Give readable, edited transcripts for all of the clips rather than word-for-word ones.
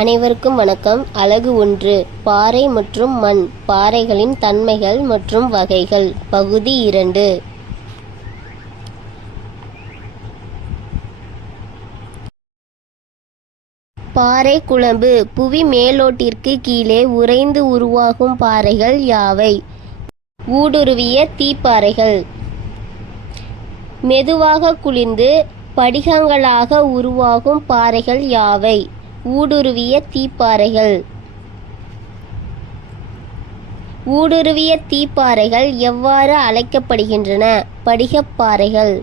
அனைவருக்கும் வணக்கம். அலகு 1 பாறை மற்றும் மண், பாறைகளின் தன்மைகள் மற்றும் வகைகள், பகுதி 2. பாறை குழம்பு. புவி மேலோட்டிற்கு கீழே உறைந்து உருவாகும் பாறைகள் யாவை? ஊடுருவிய தீப்பாறைகள். மெதுவாக குளிர்ந்து படிகங்களாக உருவாகும் பாறைகள் யாவை? ஊடுருவிய தீப்பாறைகள். ஊடுருவிய தீப்பாறைகள் எவ்வாறு அழைக்கப்படுகின்றன? படிகப்பாறைகள்.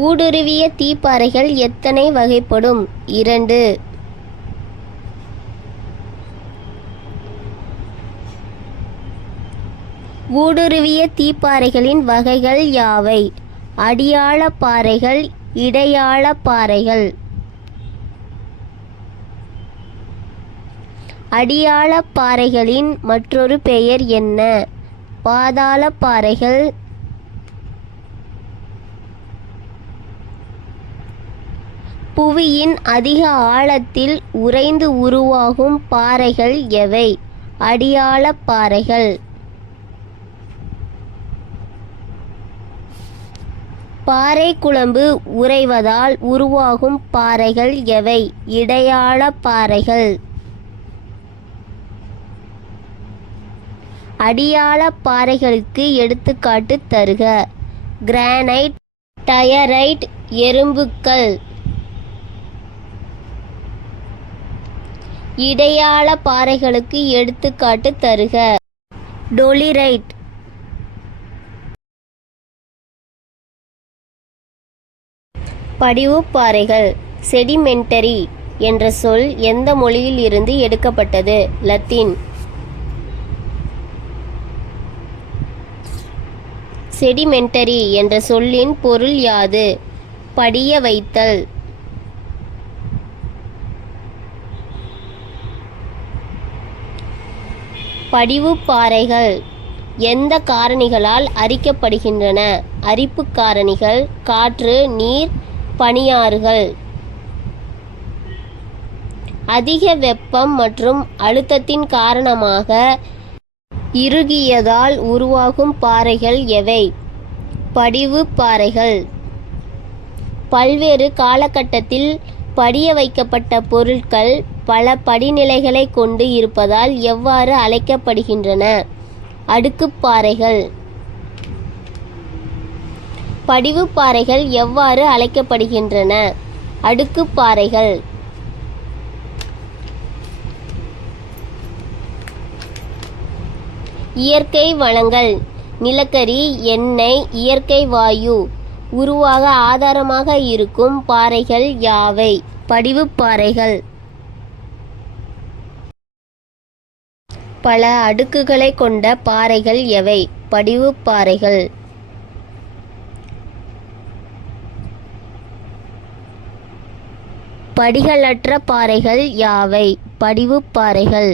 ஊடுருவிய தீப்பாறைகள் எத்தனை வகைப்படும்? 2. ஊடுருவிய தீப்பாறைகளின் வகைகள் யாவை? அடியாழ பாறைகள், இடையாழ பாறைகள். அடியாழ பாறைகளின் மற்றொரு பெயர் என்ன? பாதாள பாறைகள். புவியின் அதிக ஆழத்தில் உறைந்து உருவாகும் பாறைகள் எவை? அடியாழ பாறைகள். பாறை குழம்பு உறைவதால் உருவாகும் பாறைகள் எவை? இடையாழ பாறைகள். அடியாழ பாறைகளுக்கு எடுத்துக்காட்டு தருக. கிரானைட், டயரைட், எறும்புக்கல். இடையாழ பாறைகளுக்கு எடுத்துக்காட்டு தருக. டொலிரைட். படிவுப்பாறைகள். செடிமெண்டரி என்ற சொல் எந்த மொழியில் இருந்து எடுக்கப்பட்டது? லத்தீன். செடிமெண்டரி என்ற சொல்லின் பொருள் யாது? படிய வைத்தல். படிவுப்பாறைகள் எந்த காரணிகளால் அரிக்கப்படுகின்றன? அரிப்பு காரணிகள், காற்று, நீர், பனியாறுகள். அதிக வெப்பம் மற்றும் அழுத்தத்தின் காரணமாக இறுகியதால் உருவாகும் பாறைகள் எவை? படிவு பாறைகள். பல்வேறு காலகட்டத்தில் படிய வைக்கப்பட்ட பொருட்கள் பல படிநிலைகளை கொண்டு இருப்பதால் எவ்வாறு அழைக்கப்படுகின்றன? அடுக்குப்பாறைகள். படிவுப்பாறைகள் எவ்வாறு அழைக்கப்படுகின்றன? அடுக்குப்பாறைகள். இயற்கை வளங்கள். நிலக்கரி, எண்ணெய், இயற்கை வாயு உருவாக ஆதாரமாக இருக்கும் பாறைகள் யாவை? படிவுப்பாறைகள். பல அடுக்குகளை கொண்ட பாறைகள் எவை? படிவுப்பாறைகள். படிகளற்ற பாறைகள் யாவை? படிவுப்பாறைகள்.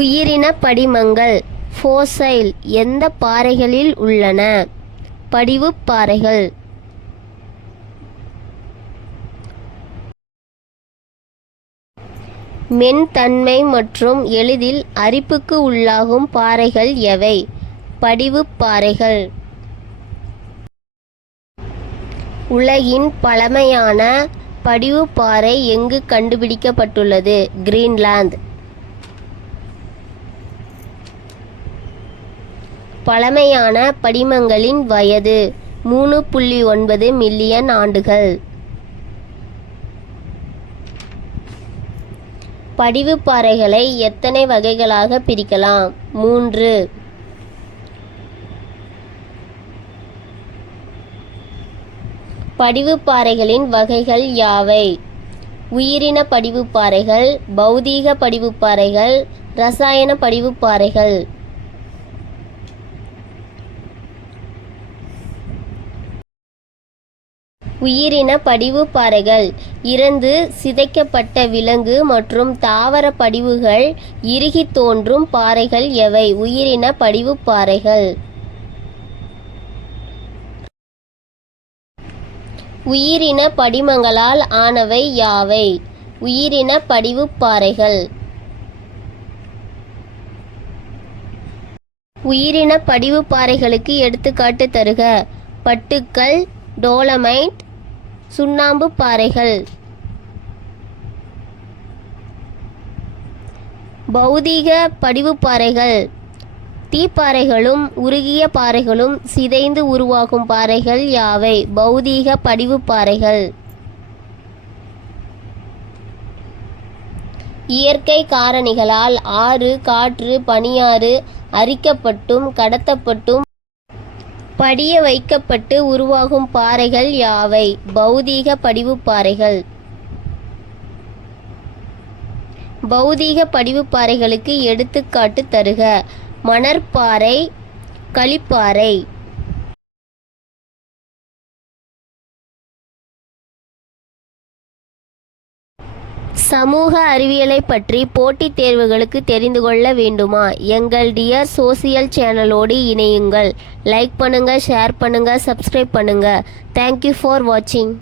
உயிரின படிமங்கள். ஃபோசைல் எந்த பாறைகளில் உள்ளன? படிவுப்பாறைகள். மென்தன்மை மற்றும் எளிதில் அரிப்புக்கு உள்ளாகும் பாறைகள் எவை? படிவுப்பாறைகள். உலகின் பழமையான படிவுப்பாறை எங்கு கண்டுபிடிக்கப்பட்டுள்ளது? கிரீன்லாந்து. பழமையான படிமங்களின் வயது 3.9 மில்லியன் ஆண்டுகள். படிவுப்பாறைகளை எத்தனை வகைகளாக பிரிக்கலாம்? 3. படிவுப்பாறைகளின் வகைகள் யாவை? உயிரின படிவுப்பாறைகள், பௌதீக படிவுப்பாறைகள், இரசாயன படிவுப்பாறைகள். உயிரின படிவு பாறைகள் இறந்து சிதைக்கப்பட்ட விலங்கு மற்றும் தாவர படிவுகள் இறுகி தோன்றும் பாறைகள் எவை? உயிரின படிவு பாறைகள். உயிரின படிமங்களால் ஆனவை யாவை? உயிரின படிவு பாறைகள். உயிரின படிவு பாறைகளுக்கு எடுத்துக்காட்டு தருக. பட்டுக்கல், டோலமைட், சுண்ணாம்பு பாறைகள். பௌதீக படிவு பாறைகள் தீப்பாறைகளும் உருகிய பாறைகளும் சிதைந்து உருவாகும் பாறைகள் யாவை? பௌதீக படிவு பாறைகள். இயற்கை காரணிகளால் ஆறு, காற்று, பனியாறு அரிக்கப்பட்டும் கடத்தப்பட்டும் படிய வைக்கப்பட்டு உருவாகும் பாறைகள் யாவை? பௌதீக படிவு பாறைகள். பௌதீக படிவு பாறைகளுக்கு எடுத்துக்காட்டு தருக. மணற்பாறை, களிப்பாறை. சமூக அறிவியலை பற்றி போட்டித் தேர்வுகளுக்கு தெரிந்து கொள்ள வேண்டுமா? எங்கள் டியர் சோசியல் சேனலோடு இணையுங்கள். லைக் பண்ணுங்க, ஷேர் பண்ணுங்க, சப்ஸ்கிரைப் பண்ணுங்க. தேங்க்யூ ஃபார் வாட்சிங்.